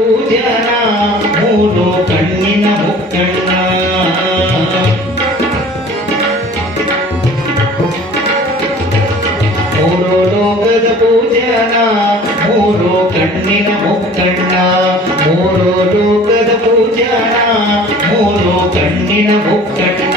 ಪೂಜನ ಮೂರು ಕಣ್ಣಿನ ಮುಕ್ಕಣ್ಣ ಮೂರು ಲೋಕದ ಪೂಜನ ಮೂರು ಕಣ್ಣಿನ ಮುಕ್ಕಣ್ಣ ಮೂರು ಲೋಕದ ಪೂಜನ ಮೂರು ಕಣ್ಣಿನ ಮುಕ್ಕಣ್ಣ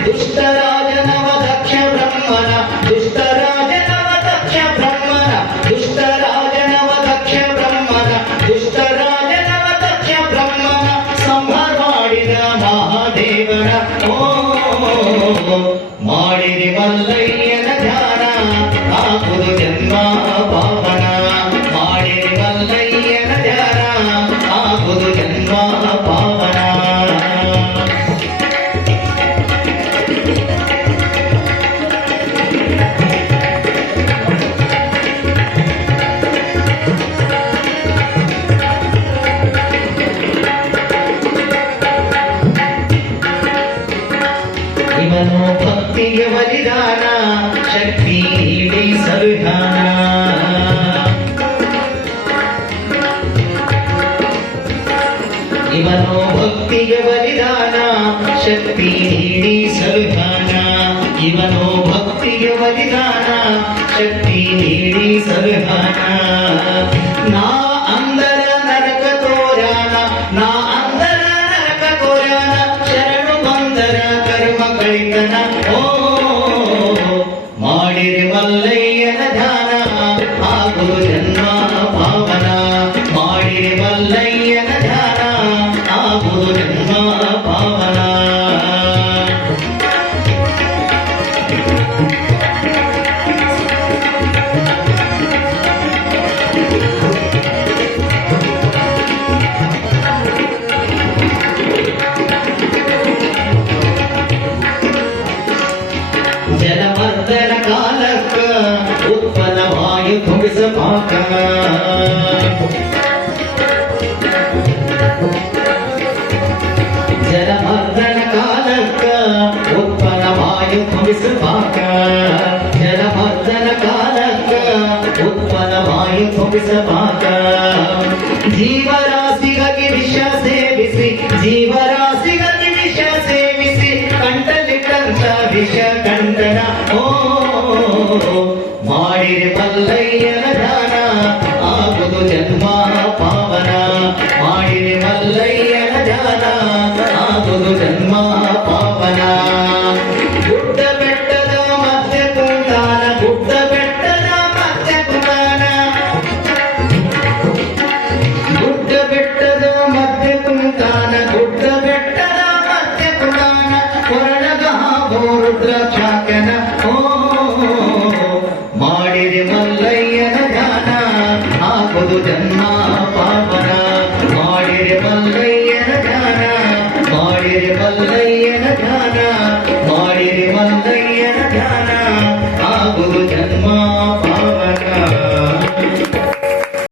ದುಷ್ಟರಾಜನವ ದಕ್ಷ ಬ್ರಹ್ಮನ ದುಷ್ಟರಾಜನವ ದಕ್ಷ ಬ್ರಹ್ಮನ ದುಷ್ಟರಾಜನವ ದಕ್ಷ ಬ್ರಹ್ಮನ ದುಷ್ಟರಾಜನವ ದಕ್ಷ ಬ್ರಹ್ಮನ ಸಂಹಾರ ಮಾಡಿದ ಮಹಾದೇವನ ಓ ಮಾಡಿರಿ ಮಲ್ಲಯ್ಯನ ಧ್ಯಾನ ಆಗುವುದು ಜನ್ಮ ಪಾವನ ಮಾಡಿರಿ ಮಲ್ಲಯ್ಯನ ಧ್ಯಾನ ಆಗುವುದು ಜನ್ಮ ಪಾವನ ಇವನು ಭಕ್ತಿಗೆ ಬಲಿದಾನ ಶಕ್ತಿ ನೀಡಿಸಲು ಧ್ಯಾನ ಇವನು ಭಕ್ತಿಗೆ ಬಲಿದಾನ ಶಕ್ತಿ ನೀಡಿಸಲು ಧ್ಯಾನ ಇವನು ಭಕ್ತಿಗೆ ಬಲಿದಾನ ಶಕ್ತಿ ನೀಡಿಸಲು ಧ್ಯಾನ ನಾ ಅಂದರ ನರಕ ತೋರಾನ ನಾ ಅಂದರ ನರಕ ತೋರಾನ ಶರಣು ಬಂದರ ಕರ್ಮ ಕಳಿತನ ಓ ಮಾಡಿರಿ ಮಲ್ಲಯ್ಯನ ಧ್ಯಾನ ಆಗುವುದು ಜನ್ಮ ಪಾವನ ಮಾಡಿರಿ ಮಲ್ಲಯ್ಯನ ಧ್ಯಾನ ಆಗುವುದು ಜನ್ಮ ಪಾವನ ಜಲಮರ್ದನ ಕಾಲಕ್ಕ ಉತ್ಪನ್ನ ವಾಯು ತುಂಬಿಸಪಾಕ ಜಲಮರ್ದನ ಕಾಲಕ್ಕ ಉತ್ಪನ್ನ ವಾಯು ತುಂಬಿಸಪಾಕ ಜಲಮರ್ದನ ಕಾಲಕ್ಕ ಉತ್ಪನ್ನ ವಾಯು ತುಂಬಿಸಪಾಕ ಜೀವರಾಶಿಗಾಗಿ ವಿಷ ಸೇವಿಸಿ ಜೀವರಾಶಿಗಾಗಿ ವಿಷ ಸೇವಿಸಿ ಕಂಠಲಿಟ್ಟಂತ ವಿಷ ಕಂಠನ ಓ ಮಾಡಿರಿ ಮಲ್ಲಯ್ಯನ ಧ್ಯಾನ ಆಗುವುದು ಜನ್ಮ ಪಾವನ ಮಾಡಿರಿ ಮಲ್ಲಯ್ಯನ ಧ್ಯಾನ ಆಗುವುದು ಜನ್ಮ ಪಾವನ ಗುಡ್ಡ ಬೆಟ್ಟದ ಮಧ್ಯ ಕುಂತಾನ ಗುಡ್ಡ ಬೆಟ್ಟದ ಮಧ್ಯ ಕುಂತಾನ ಗುಡ್ಡ ಬೆಟ್ಟದ ಮಧ್ಯ ಕುಂತಾನ ಗುಡ್ಡ ಬೆಟ್ಟದ ಮಧ್ಯ ಕುಂತಾನ ಕೊರಳಗ ರುದ್ರಾಕ್ಷಾಖ್ಯನ ಓ ಮಾಡಿರಿ ಮಲ್ಲಯ್ಯನ ಧ್ಯಾನ ಆಗುವುದು ಜನ್ಮ